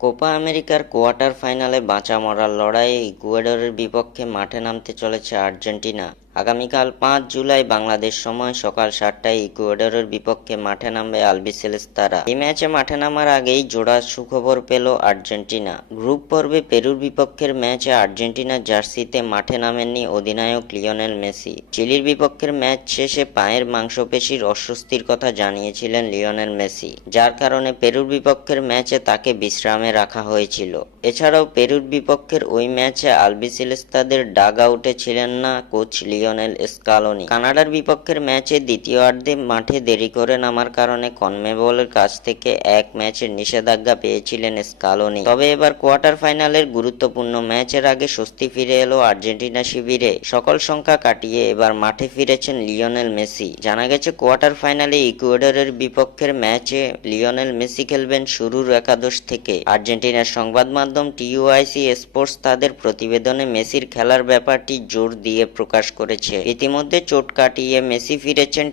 Copa আমেরিকার quarter ফাইনালে বাঁচা মরার লড়াইয়ে ইকুয়েডরের বিপক্ষে মাঠে নামতে চলেছে আর্জেন্টিনা। আগামীকাল ৫ জুলাই বাংলাদেশ সময় সকাল ৭টায় ইকুয়েডরের বিপক্ষে মাঠে নামবে আলবিসেলেস্তারা। এই ম্যাচে মাঠে নামার আগেই জোড়া সুখবর পেল আর্জেন্টিনা। গ্রুপ পর্বে পেরুর বিপক্ষের ম্যাচে আর্জেন্টিনার জার্সিতে মাঠে নামেননি অধিনায়ক লিওনেল মেসি। চিলির বিপক্ষের ম্যাচ শেষে পায়ের মাংসপেশির অস্বস্তির কথা জানিয়েছিলেন লিওনেল মেসি, যার কারণে পেরুর বিপক্ষের ম্যাচে তাকে বিশ্রামে রাখা হয়েছিল। এছাড়াও পেরুর বিপক্ষের ওই ম্যাচে আলবিসেলেস্তাদের ডাগ আউটে ছিলেন না কোচ লিওনেল স্কালোনি। কানাডার বিপক্ষের ম্যাচে দ্বিতীয়ার্ধে মাঠে দেরি করে নামার কারণে কনমেবলের কাছ থেকে এক ম্যাচের নিষেধাজ্ঞা পেয়েছিলেন স্কালোনি। তবে এবার কোয়ার্টার ফাইনালের গুরুত্বপূর্ণ ম্যাচের আগে স্বস্তি ফিরে এলো আর্জেন্টিনা শিবিরে। সকল সংখ্যা কাটিয়ে এবার মাঠে ফিরেছেন লিওনেল মেসি। জানা গেছে কোয়ার্টার ফাইনালে ইকুয়েডরের বিপক্ষের ম্যাচে লিওনেল মেসি খেলবেন শুরুর একাদশ থেকে। আর্জেন্টিনার সংবাদ মাধ্যম টিইউআইসি স্পোর্টস তাদের প্রতিবেদনে মেসির খেলার ব্যাপারটি জোর দিয়ে প্রকাশ করেছে। ইতিমধ্যে চোট কাটিয়ে মেসি ফিরেছেন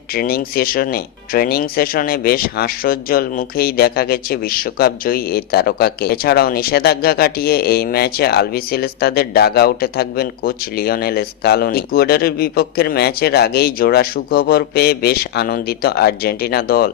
ট্রেনিং সেশনে বেশ হাস্যোজ্জ্বল মুখেই দেখা গেছে বিশ্বকাপ জয়ী এই তারকাকে। এছাড়াও নিষেধাজ্ঞা কাটিয়ে এই ম্যাচে আলবিসেলেস্তাদের ডাগ আউটে থাকবেন কোচ লিওনেল স্কালোনি। ইকুয়েডরের বিপক্ষের ম্যাচের আগেই জোড়া সুখবর পেয়ে বেশ আনন্দিত আর্জেন্টিনা দল।